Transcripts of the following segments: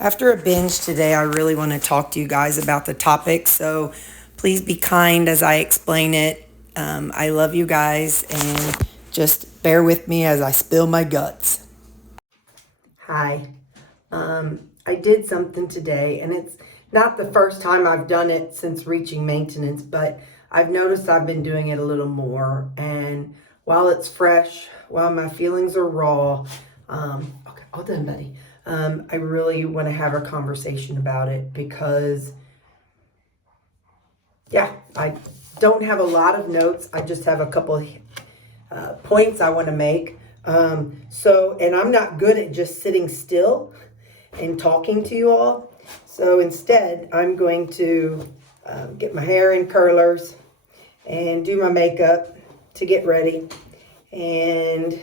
After a binge today, I really want to talk to you guys about the topic, so please be kind as I explain it. I love you guys, and just bear with me as I spill my guts. Hi. I did something today, and it's not the first time I've done it since reaching maintenance, but I've noticed I've been doing it a little more. And while it's fresh, while my feelings are raw, okay, all done, buddy. I really want to have a conversation about it because, yeah, I don't have a lot of notes. I just have a couple points I want to make. And I'm not good at just sitting still and talking to you all. So instead, I'm going to get my hair in curlers and do my makeup to get ready. And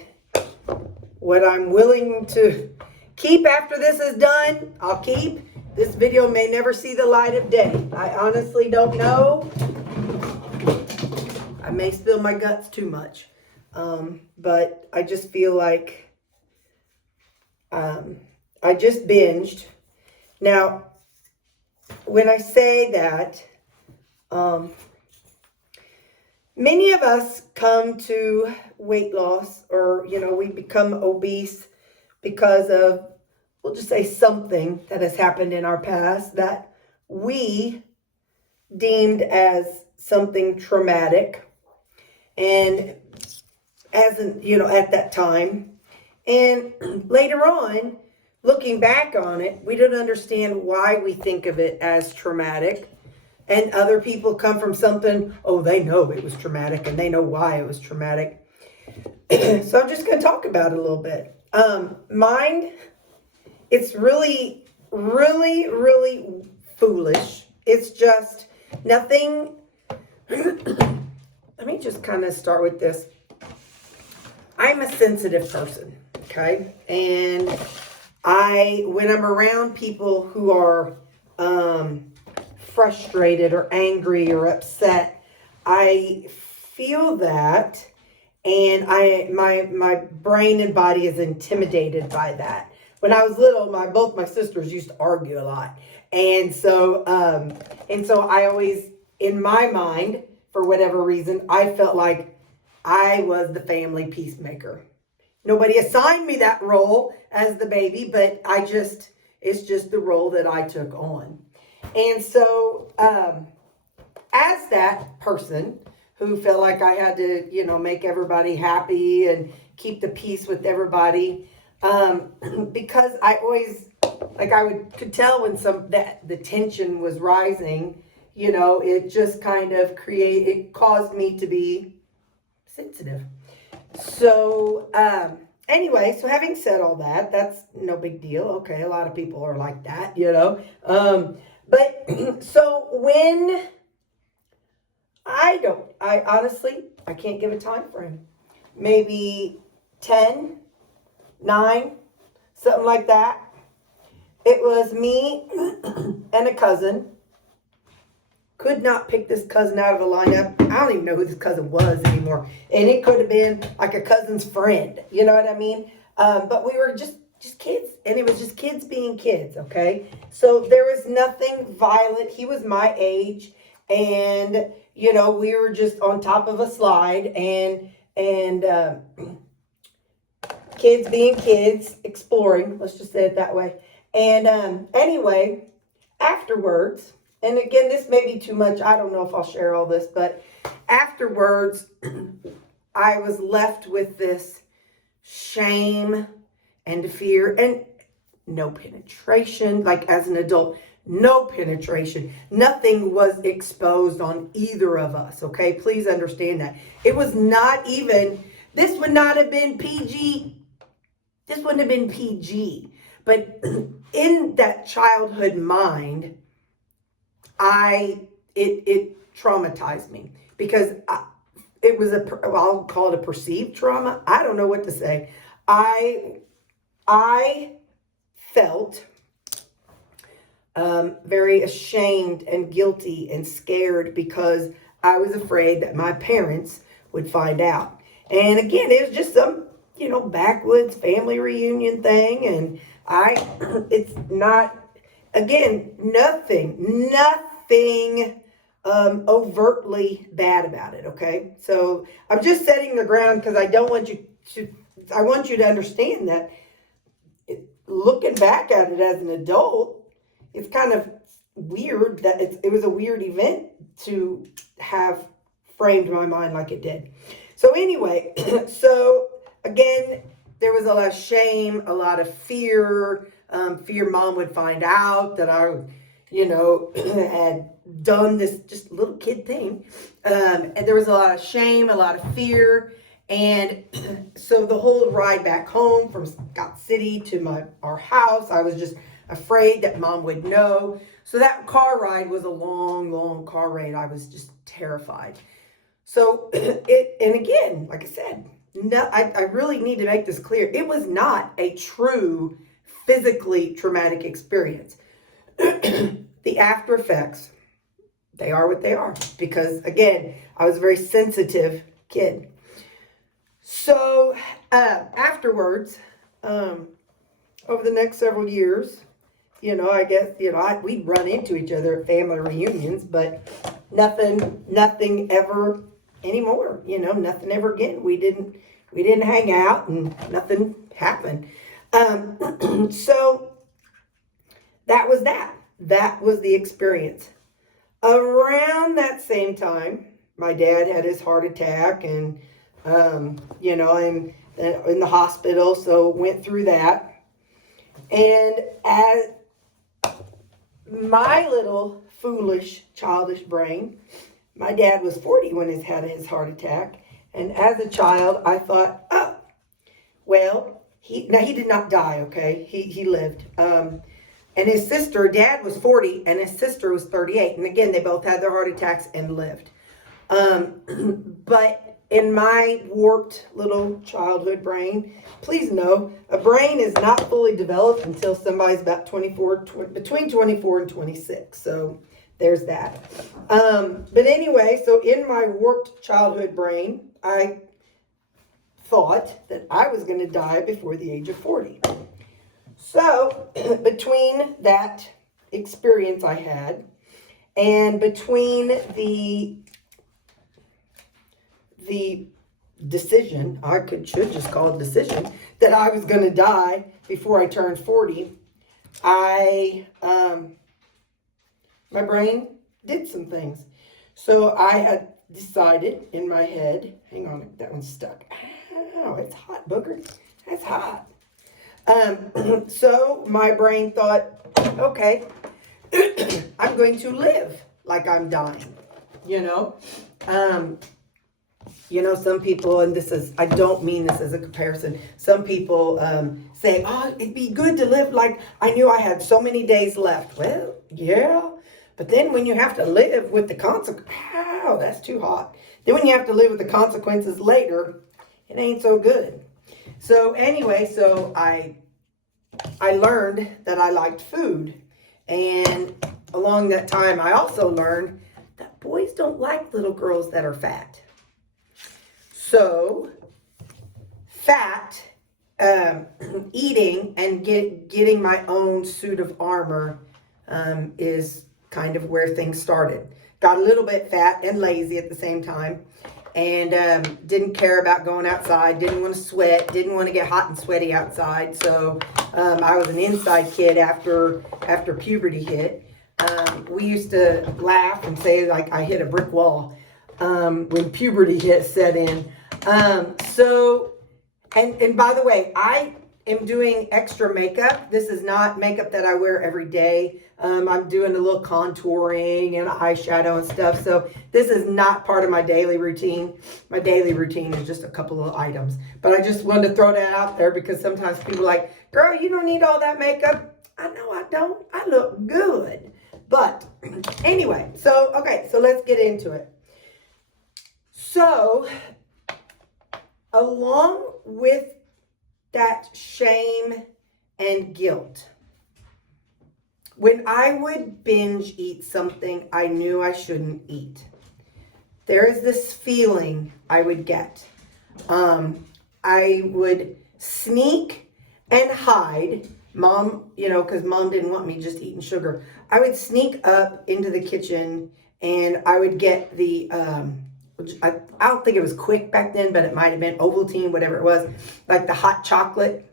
what I'm willing to keep after this is done, I'll keep. This video may never see the light of day. I honestly don't know. I may spill my guts too much. But I just feel like I just binged. Now, when I say that, many of us come to weight loss, or, we become obese because of, we'll just say, something that has happened in our past that we deemed as something traumatic. And at that time. And later on, looking back on it, we don't understand why we think of it as traumatic. And other people come from something, they know it was traumatic and they know why it was traumatic. So I'm just going to talk about it a little bit. Mine, it's really, really, really foolish. It's just nothing. Let me just kind of start with this. I'm a sensitive person, okay? And when I'm around people who are frustrated or angry or upset, I feel that, and my brain and body is intimidated by that. When I was little, both my sisters used to argue a lot. And so I always, in my mind, for whatever reason, I felt like I was the family peacemaker. Nobody assigned me that role as the baby, but it's just the role that I took on. And so, as that person who felt like I had to, make everybody happy and keep the peace with everybody, because I always, could tell when the tension was rising, it just kind of it caused me to be sensitive. So, anyway, so having said all that, that's no big deal. Okay, a lot of people are like that, But so when I honestly, I can't give a time frame. Maybe 10, 9, something like that. It was me and a cousin. Could not pick this cousin out of the lineup. I don't even know who this cousin was anymore. And it could have been like a cousin's friend. You know what I mean? But we were just kids. And it was just kids being kids, okay? So there was nothing violent. He was my age. And, we were just on top of a slide. And kids being kids, exploring. Let's just say it that way. And anyway, afterwards... And again, this may be too much. I don't know if I'll share all this, but afterwards, I was left with this shame and fear and no penetration. Like as an adult, no penetration. Nothing was exposed on either of us, okay? Please understand that. It was not even, this would not have been PG. This wouldn't have been PG. But in that childhood mind, it traumatized me because it was I'll call it a perceived trauma. I don't know what to say. I felt very ashamed and guilty and scared because I was afraid that my parents would find out. And again, it was just some, backwoods family reunion thing. And it's not Again, nothing overtly bad about it, okay? So I'm just setting the ground because I want you to understand that looking back at it as an adult, it's kind of weird that it was a weird event to have framed my mind like it did. So anyway, so again, there was a lot of shame, a lot of fear, fear mom would find out that I, had done this just little kid thing. And there was a lot of shame, a lot of fear. And so the whole ride back home from Scott City to our house, I was just afraid that mom would know. So that car ride was a long, long car ride. I was just terrified. So and again, like I said, no, I really need to make this clear. It was not a true physically traumatic experience. The after effects, they are what they are. Because again, I was a very sensitive kid. So afterwards, over the next several years, I guess, we'd run into each other at family reunions, but nothing ever anymore, nothing ever again. We didn't hang out and nothing happened. So that was that. That was the experience. Around that same time, my dad had his heart attack and, I'm in the hospital, so went through that. And as my little foolish, childish brain, my dad was 40 when he had his heart attack. And as a child, I thought, oh, well, he did not die, okay? He lived. And his sister, dad was 40 and his sister was 38. And again, they both had their heart attacks and lived. But in my warped little childhood brain, please know, a brain is not fully developed until somebody's about between 24 and 26. So there's that. But anyway, so in my warped childhood brain, I thought that I was going to die before the age of 40. So between that experience I had and between the decision, should just call it decision, that I was going to die before I turned 40, my brain did some things. So I had decided in my head, hang on, that one's stuck. Ow, it's hot, booger. That's hot. So my brain thought, okay, I'm going to live like I'm dying, some people, and I don't mean this as a comparison, some people say, oh, it'd be good to live like I knew I had so many days left. Well, yeah, but then when you have to live with the consequences, wow, that's too hot. Then when you have to live with the consequences later, it ain't so good. So anyway, so I learned that I liked food. And along that time, I also learned that boys don't like little girls that are fat. So fat, eating and getting my own suit of armor is kind of where things started. Got a little bit fat and lazy at the same time. And didn't care about going outside, didn't want to sweat, didn't want to get hot and sweaty outside. So I was an inside kid after puberty hit. We used to laugh and say like I hit a brick wall when puberty set in. So, and by the way, I am doing extra makeup. This is not makeup that I wear every day. I'm doing a little contouring and eyeshadow and stuff. So this is not part of my daily routine. My daily routine is just a couple of items. But I just wanted to throw that out there because sometimes people are like, girl, you don't need all that makeup. I know I don't. I look good. But anyway, so let's get into it. So along with that shame and guilt, when I would binge eat something I knew I shouldn't eat, there is this feeling I would get. I would sneak and hide Mom, because Mom didn't want me just eating sugar, I would sneak up into the kitchen and I would get the, I don't think it was Quick back then, but it might have been Ovaltine, whatever it was, like the hot chocolate.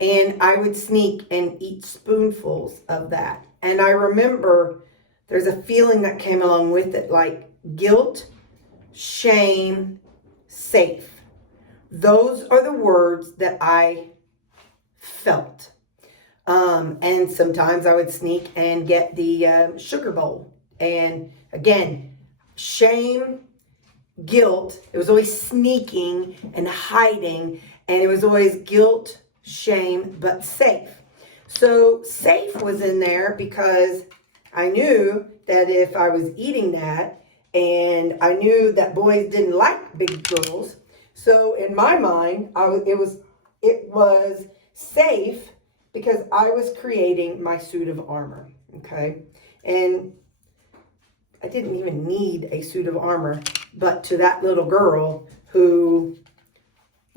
And I would sneak and eat spoonfuls of that. And I remember there's a feeling that came along with it, like guilt, shame, safe. Those are the words that I felt. And sometimes I would sneak and get the sugar bowl. And again, shame, guilt. It was always sneaking and hiding. And it was always guilt, shame, but safe. So safe was in there because I knew that if I was eating that, and I knew that boys didn't like big girls. So in my mind, it was safe because I was creating my suit of armor, okay? And I didn't even need a suit of armor, but to that little girl who,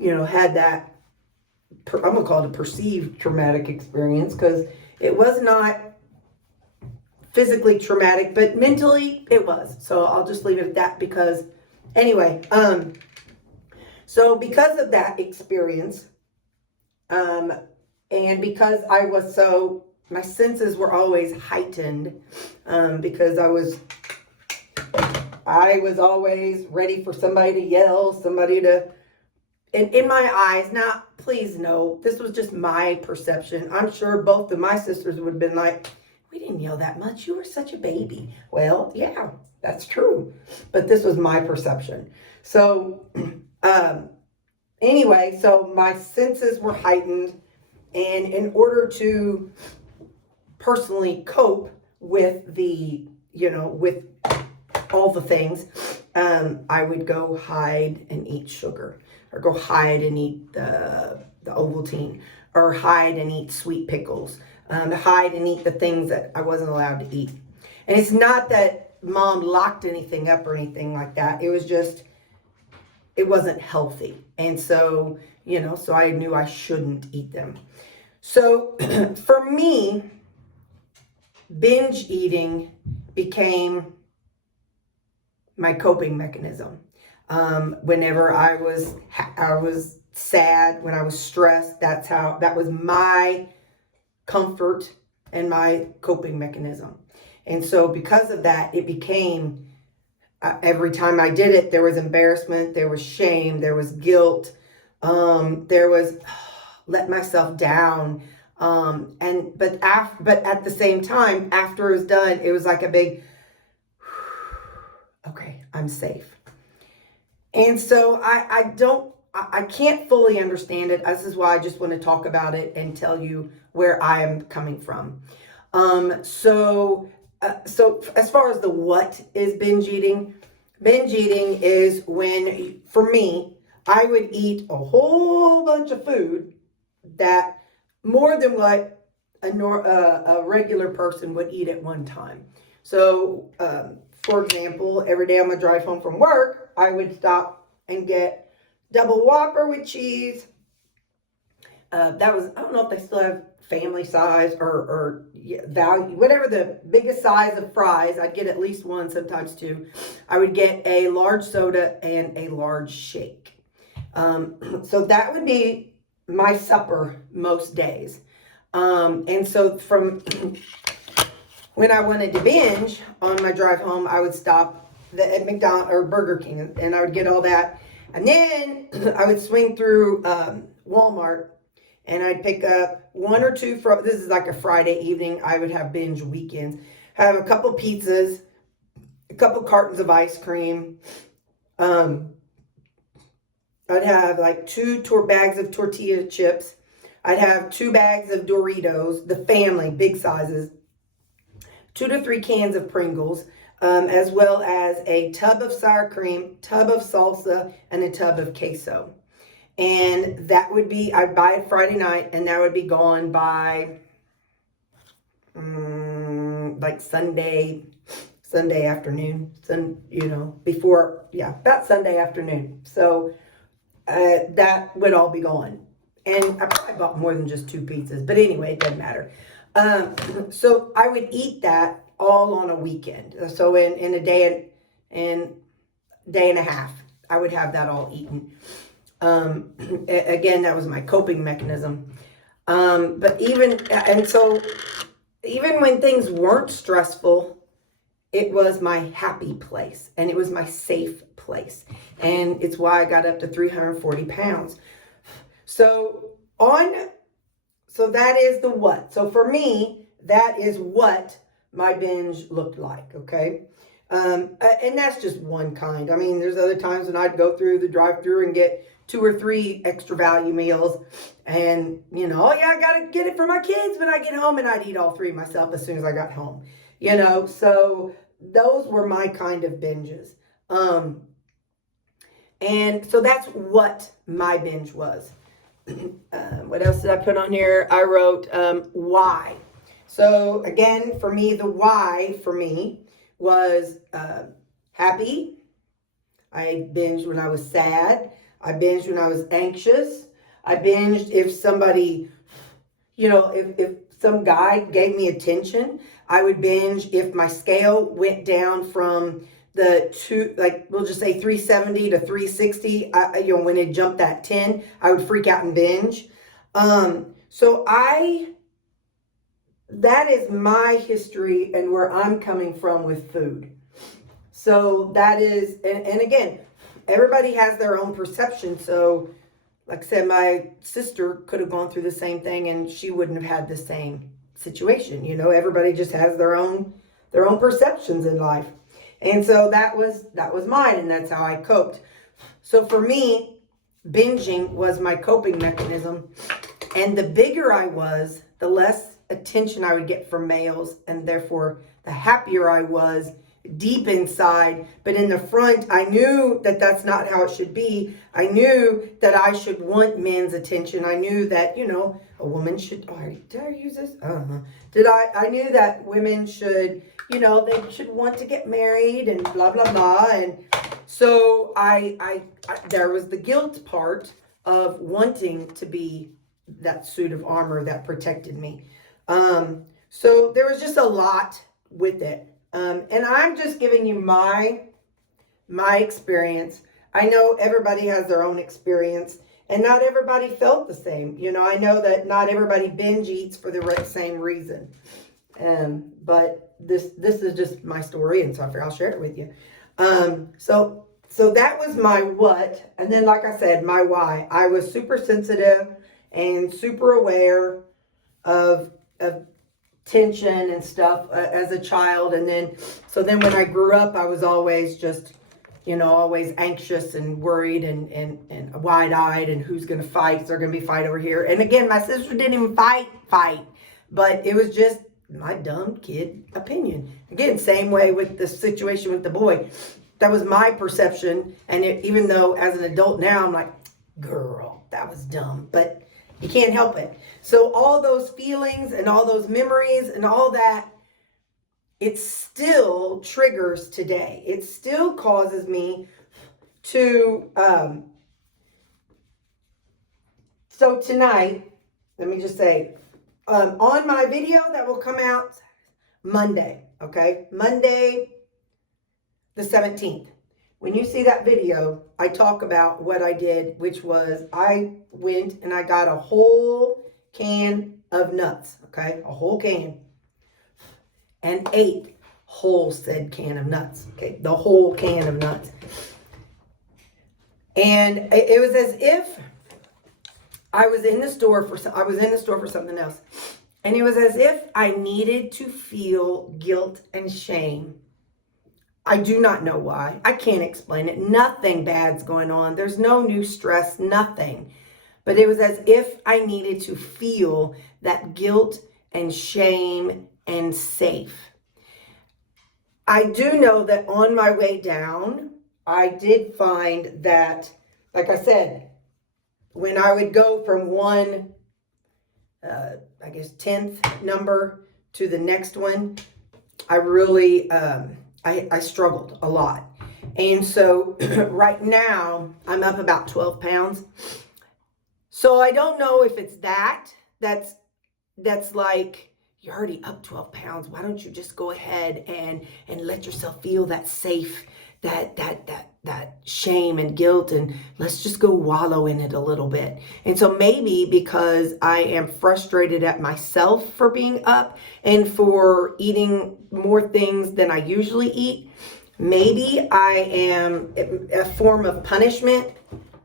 had that, I'm gonna call it a perceived traumatic experience, because it was not physically traumatic, but mentally it was. So I'll just leave it at that because, anyway, so because of that experience, and because my senses were always heightened, because I was always ready for somebody to yell, somebody to, in my eyes, now, please know, this was just my perception. I'm sure both of my sisters would have been like, we didn't yell that much. You were such a baby. Well, yeah, that's true. But this was my perception. So, anyway, so my senses were heightened. And in order to personally cope with with all the things, I would go hide and eat sugar, or go hide and eat the Ovaltine, or hide and eat sweet pickles, hide and eat the things that I wasn't allowed to eat. And it's not that Mom locked anything up or anything like that. It was just, it wasn't healthy. And so, so I knew I shouldn't eat them. So for me, binge eating became my coping mechanism. Whenever I was sad, when I was stressed, that was my comfort and my coping mechanism. And so because of that, it became, every time I did it, there was embarrassment, there was shame, there was guilt, there was let myself down. But at the same time, after it was done, it was like a big, okay, I'm safe. And so I can't fully understand it. This is why I just want to talk about it and tell you where I am coming from. So as far as the what is binge eating is when, for me, I would eat a whole bunch of food, that more than what a regular person would eat at one time. So, for example, every day on my drive home from work, I would stop and get double Whopper with cheese. That was, I don't know if they still have family size or value, whatever the biggest size of fries. I'd get at least one, sometimes two. I would get a large soda and a large shake. So that would be my supper most days. And so from when I wanted to binge on my drive home, I would stop at McDonald's or Burger King, and I would get all that. And then I would swing through Walmart, and I'd pick up one or two, this is like a Friday evening, I would have binge weekends. Have a couple pizzas, a couple cartons of ice cream. I'd have like 2 bags of tortilla chips. I'd have 2 bags of Doritos, the family, big sizes. 2 to 3 cans of Pringles, as well as a tub of sour cream, tub of salsa, and a tub of queso. And that would be, I'd buy it Friday night, and that would be gone by like Sunday afternoon, about Sunday afternoon. So that would all be gone. And I probably bought more than just 2 pizzas, but anyway, it doesn't matter. So I would eat that all on a weekend. So in a day and a half, I would have that all eaten. Again, that was my coping mechanism. But even when things weren't stressful, it was my happy place and it was my safe place. And it's why I got up to 340 pounds. So that is the what. So for me, that is what my binge looked like, okay? And that's just one kind. I mean, there's other times when I'd go through the drive-thru and get 2 or 3 extra value meals. And, you know, oh yeah, I got to get it for my kids when I get home. And I'd eat all 3 myself as soon as I got home. You know, so those were my kind of binges. And so that's what my binge was. What else did I put on here? I wrote why. So again, for me, the why for me was happy. I binged when I was sad. I binged when I was anxious. I binged if somebody, you know, if some guy gave me attention. I would binge if my scale went down from we'll just say 370 to 360. You know, when it jumped that 10, I would freak out and binge. So that is my history and where I'm coming from with food. So that is, and again, everybody has their own perception. So like I said, my sister could have gone through the same thing and she wouldn't have had the same situation. You know, everybody just has their own perceptions in life. And so that was mine, and that's how I coped. So for me, binging was my coping mechanism. And the bigger I was, the less attention I would get from males, and therefore the happier I was deep inside. But in the front, I knew that that's not how it should be. I knew that I should want men's attention. I knew that, you know, a woman should, did I use this? I knew that women should, you know, they should want to get married and blah, blah, blah. And so I there was the guilt part of wanting to be that suit of armor that protected me. So there was just a lot with it. And I'm just giving you my experience. I know everybody has their own experience and not everybody felt the same. You know, I know that not everybody binge eats for the same reason. But this is just my story, and so I figured I'll share it with you. So that was my what, and then like I said, my why. I was super sensitive and super aware of tension and stuff as a child, and then when I grew up, I was always just, you know, always anxious and worried and wide-eyed, and who's gonna fight? Is there gonna be a fight over here? And again, my sister didn't even fight, but it was just my dumb kid opinion. Again, same way with the situation with the boy. That was my perception, and even though as an adult now, I'm like, girl, that was dumb, but you can't help it. So all those feelings and all those memories and all that, it still triggers today. It still causes me to, so tonight, let me just say, on my video that will come out Monday, okay? Monday the 17th. When you see that video, I talk about what I did, which was I went and I got a whole can of nuts, okay? A whole can. And ate whole said can of nuts, okay? The whole can of nuts. And it was as if I was in the store for something else. And it was as if I needed to feel guilt and shame. I do not know why. I can't explain it. Nothing bad's going on. There's no new stress, nothing. But it was as if I needed to feel that guilt and shame and safe. I do know that on my way down, I did find that, like I said, when I would go from one, 10th number to the next one, I really, I struggled a lot. And so right now I'm up about 12 pounds. So I don't know if it's that's like, you're already up 12 pounds. Why don't you just go ahead and let yourself feel that safe, that shame and guilt, and let's just go wallow in it a little bit. And so maybe because I am frustrated at myself for being up and for eating more things than I usually eat, maybe I am a form of punishment.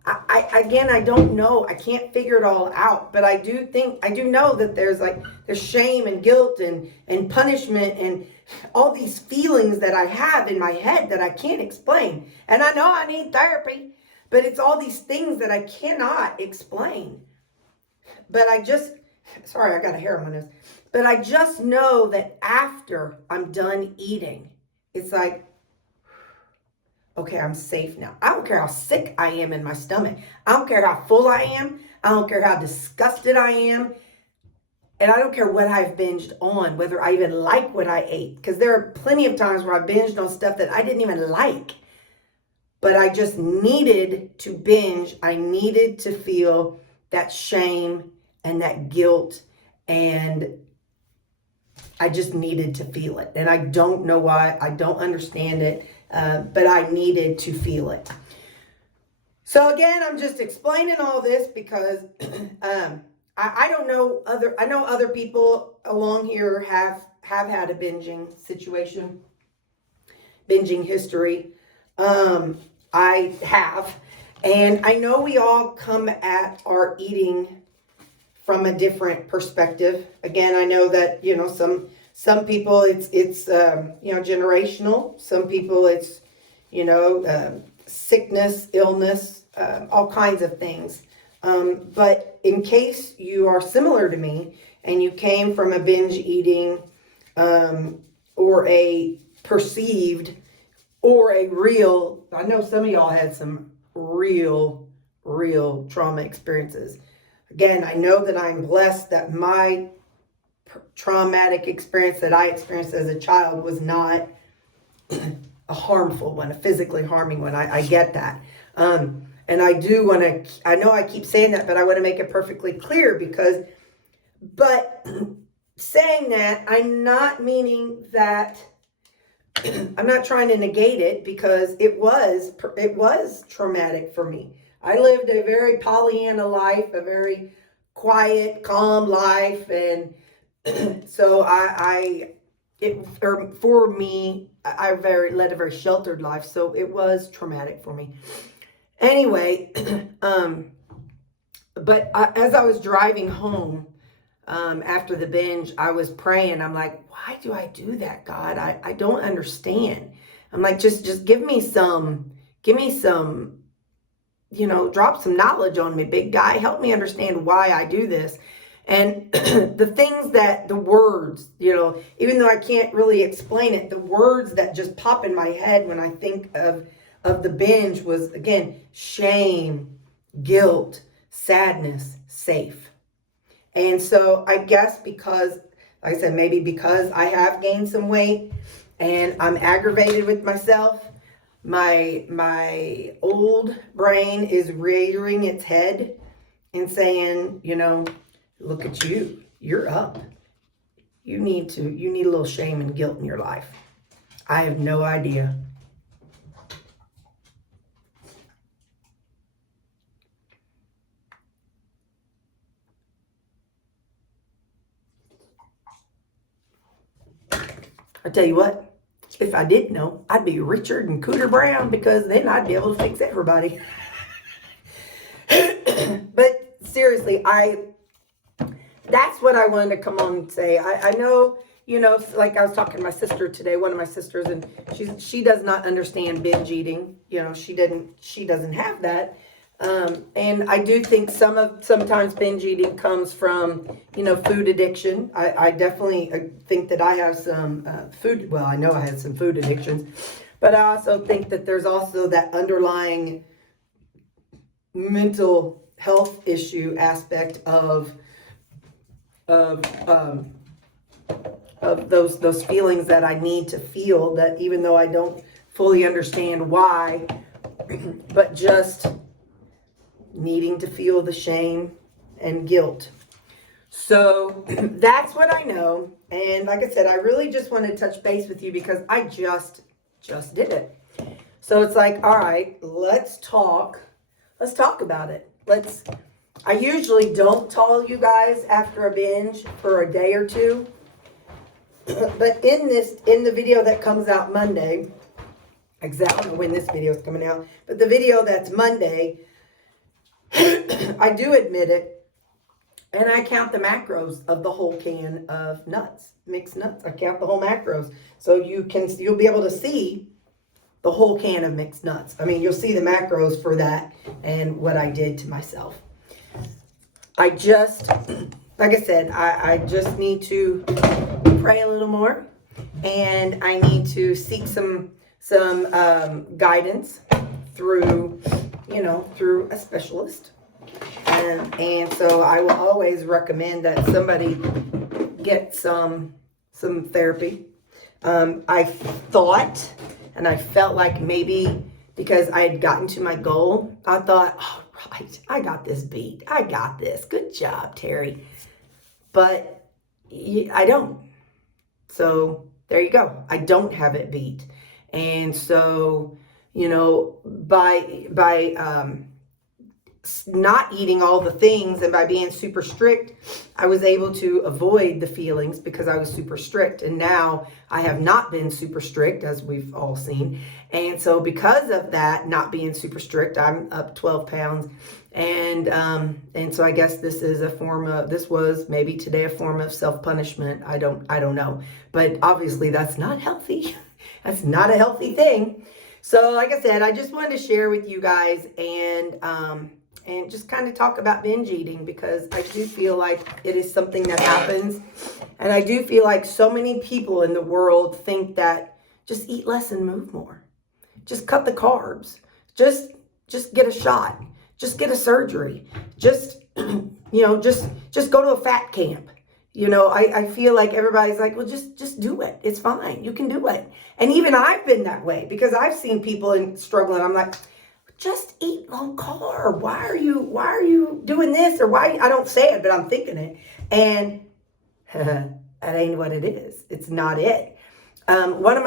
I don't know. I can't figure it all out, but I do know that there's shame and guilt and punishment and all these feelings that I have in my head that I can't explain. And I know I need therapy, but it's all these things that I cannot explain. But sorry, I got a hair on my nose. But I just know that after I'm done eating, it's like, okay, I'm safe now. I don't care how sick I am in my stomach. I don't care how full I am. I don't care how disgusted I am. And I don't care what I've binged on, whether I even like what I ate. Because there are plenty of times where I binged on stuff that I didn't even like. But I just needed to binge. I needed to feel that shame and that guilt. And I just needed to feel it. And I don't know why. I don't understand it. But I needed to feel it. So again, I'm just explaining all this because I don't know I know other people along here have had a binging situation, binging history. I have, and I know we all come at our eating from a different perspective. Again, I know that, some people it's generational. Some people it's, sickness, illness, all kinds of things. But in case you are similar to me and you came from a binge eating, or a perceived or a real, I know some of y'all had some real trauma experiences. Again, I know that I'm blessed that my traumatic experience that I experienced as a child was not a harmful one, a physically harming one. I get that. And I do want to, I know I keep saying that, but I want to make it perfectly clear but saying that, I'm not meaning that, I'm not trying to negate it, because it was traumatic for me. I lived a very Pollyanna life, a very quiet, calm life, and so for me, I led a very sheltered life, so it was traumatic for me. Anyway, but as I was driving home after the binge, I was praying. I'm like, why do I do that, God? I don't understand. I'm like, just give me some, drop some knowledge on me, big guy. Help me understand why I do this. And the words, even though I can't really explain it, the words that just pop in my head when I think of the binge was, again, shame, guilt, sadness, safe. And so I guess because, like I said, maybe because I have gained some weight and I'm aggravated with myself, my old brain is rearing its head and saying, look at you, you're up. You need a little shame and guilt in your life. I have no idea. I tell you what, if I did know, I'd be Richard and Cooter Brown, because then I'd be able to fix everybody. But seriously, that's what I wanted to come on and say. I know, like I was talking to my sister today, one of my sisters, and she does not understand binge eating. She doesn't have that. And I do think sometimes binge eating comes from, food addiction. I definitely think that I have some I know I had some food addictions, but I also think that there's also that underlying mental health issue aspect of those feelings that I need to feel, that even though I don't fully understand why, but just needing to feel the shame and guilt. So that's what I know. And like I said, I really just want to touch base with you because I just did it. So it's like, all right, let's talk about it. I usually don't tell you guys after a binge for a day or two. But in the video that comes out Monday, I don't know when this video is coming out, but the video that's Monday, I do admit it, and I count the macros of the whole can of nuts, mixed nuts. I count the whole macros. So you'll be able to see the whole can of mixed nuts. I mean, you'll see the macros for that and what I did to myself. I just, like I said, I just need to pray a little more, and I need to seek some guidance through a specialist. And so I will always recommend that somebody get some therapy. I thought and I felt like maybe because I had gotten to my goal, I thought, all right, I got this beat. I got this. Good job, Terri. But I don't. So there you go. I don't have it beat. And so, by not eating all the things and by being super strict, I was able to avoid the feelings because I was super strict. And now I have not been super strict, as we've all seen. And so because of that, not being super strict, I'm up 12 pounds. And so I guess this was maybe today a form of self-punishment. I don't know. But obviously that's not healthy. That's not a healthy thing. So like I said, I just wanted to share with you guys and just kind of talk about binge eating, because I do feel like it is something that happens. And I do feel like so many people in the world think that just eat less and move more. Just cut the carbs. Just get a shot. Just get a surgery. Just go to a fat camp. I feel like everybody's like, well, just do it. It's fine. You can do it. And even I've been that way because I've seen people struggling. I'm like, just eat low carb. Why are you doing this? Or why? I don't say it, but I'm thinking it. And that ain't what it is. It's not it. One of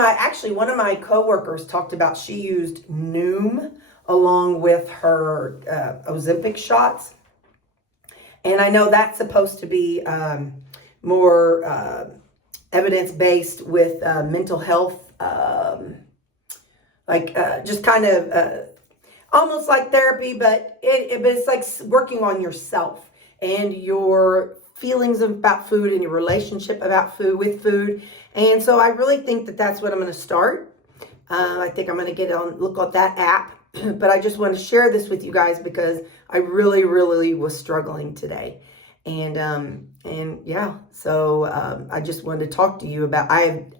my coworkers talked about she used Noom along with her Ozempic shots. And I know that's supposed to be more evidence-based with mental health, just kind of almost like therapy, but it's like working on yourself and your feelings about food and your relationship with food. And so I really think that that's what I'm going to start. I think I'm going to look at that app. But I just want to share this with you guys because I really, really was struggling today. And yeah, so I just wanted to talk to you about,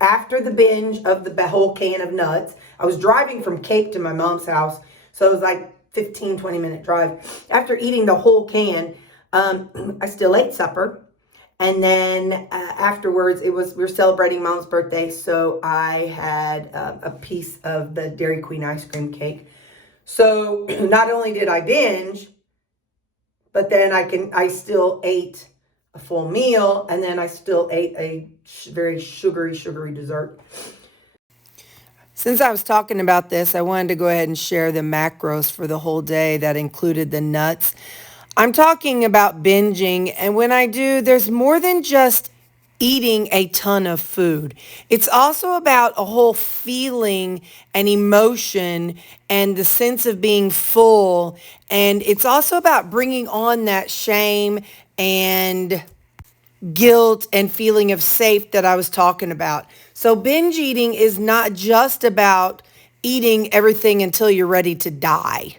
after the binge of the whole can of nuts, I was driving from Cape to my mom's house. So it was like 15, 20-minute drive. After eating the whole can, I still ate supper. And then afterwards, we were celebrating Mom's birthday. So I had a piece of the Dairy Queen ice cream cake. So not only did I binge, but then I still ate a full meal, and then I still ate a very sugary dessert. Since I was talking about this, I wanted to go ahead and share the macros for the whole day that included the nuts. I'm talking about binging, and when I do, there's more than just eating a ton of food. It's also about a whole feeling and emotion and the sense of being full. And it's also about bringing on that shame and guilt and feeling of safe that I was talking about. So binge eating is not just about eating everything until you're ready to die.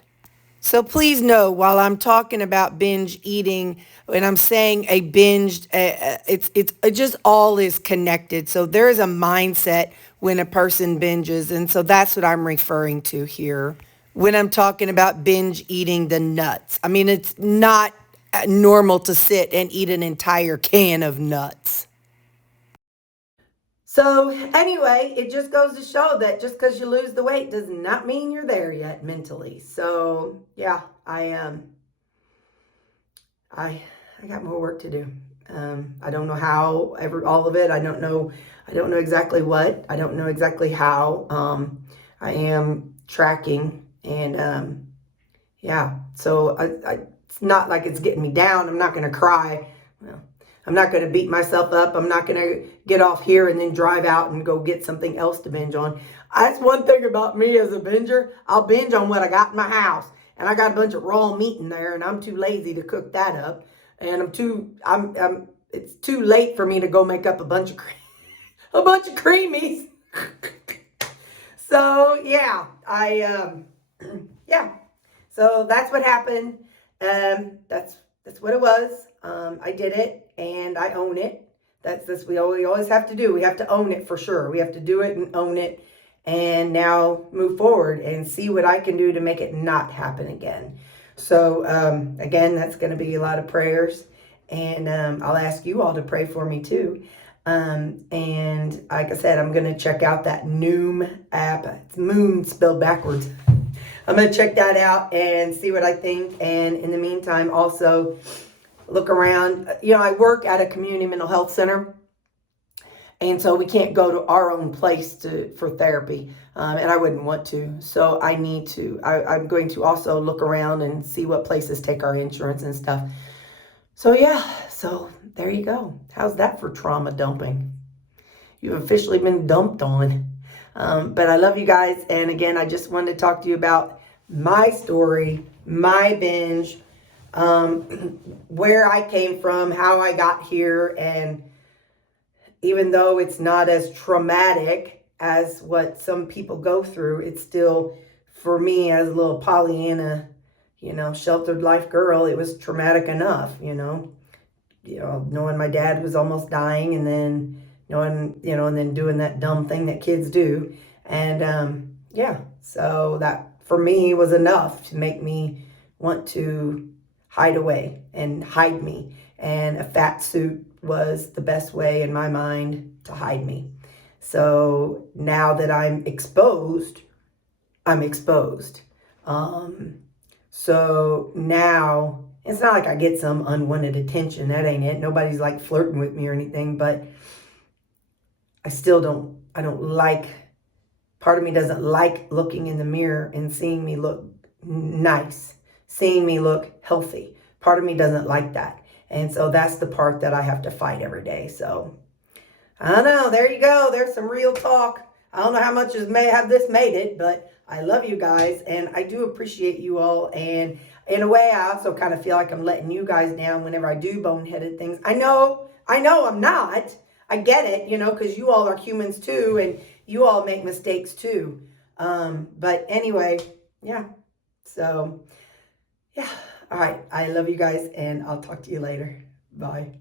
So please know, while I'm talking about binge eating, when I'm saying a binge, it just all is connected. So there is a mindset when a person binges. And so that's what I'm referring to here when I'm talking about binge eating the nuts. I mean, it's not normal to sit and eat an entire can of nuts. So anyway, it just goes to show that just because you lose the weight does not mean you're there yet mentally. So yeah, I I got more work to do. I don't know how all of it. I don't know exactly what. I don't know exactly how. I am tracking, and yeah. So it's not like it's getting me down. I'm not going to cry. Well, I'm not going to beat myself up. I'm not going to get off here and then drive out and go get something else to binge on. That's one thing about me as a binger. I'll binge on what I got in my house. And I got a bunch of raw meat in there, and I'm too lazy to cook that up. And it's too late for me to go make up a bunch of creamies. So yeah, yeah. So that's what happened. That's what it was. I did it, and I own it. That's we always have to do. We have to own it for sure. We have to do it and own it, and now move forward and see what I can do to make it not happen again. So again, that's going to be a lot of prayers, and I'll ask you all to pray for me too. And like I said, I'm going to check out that Noom app. It's moon spelled backwards. I'm going to check that out and see what I think. And in the meantime, also look around. You know, I work at a community mental health center. And so we can't go to our own place for therapy. And I wouldn't want to. So I'm going to also look around and see what places take our insurance and stuff. So yeah, so there you go. How's that for trauma dumping? You've officially been dumped on. But I love you guys. And again, I just wanted to talk to you about my story, my binge, where I came from, how I got here. And even though it's not as traumatic as what some people go through, it's still, for me as a little Pollyanna, sheltered life girl, it was traumatic enough, knowing my dad was almost dying, and then knowing, and then doing that dumb thing that kids do. And yeah, so that for me was enough to make me want to hide away and hide me. And a fat suit was the best way in my mind to hide me. So now that I'm exposed, I'm exposed. So now it's not like I get some unwanted attention. That ain't it. Nobody's like flirting with me or anything, but I don't like, part of me doesn't like looking in the mirror and seeing me look nice, seeing me look healthy. Part of me doesn't like that. And so that's the part that I have to fight every day. So I don't know. There you go. There's some real talk. I don't know how much this made it, but I love you guys, and I do appreciate you all. And in a way, I also kind of feel like I'm letting you guys down whenever I do boneheaded things. I know I'm not. I get it, because you all are humans too, and you all make mistakes too. But anyway, yeah. So, yeah. All right. I love you guys, and I'll talk to you later. Bye.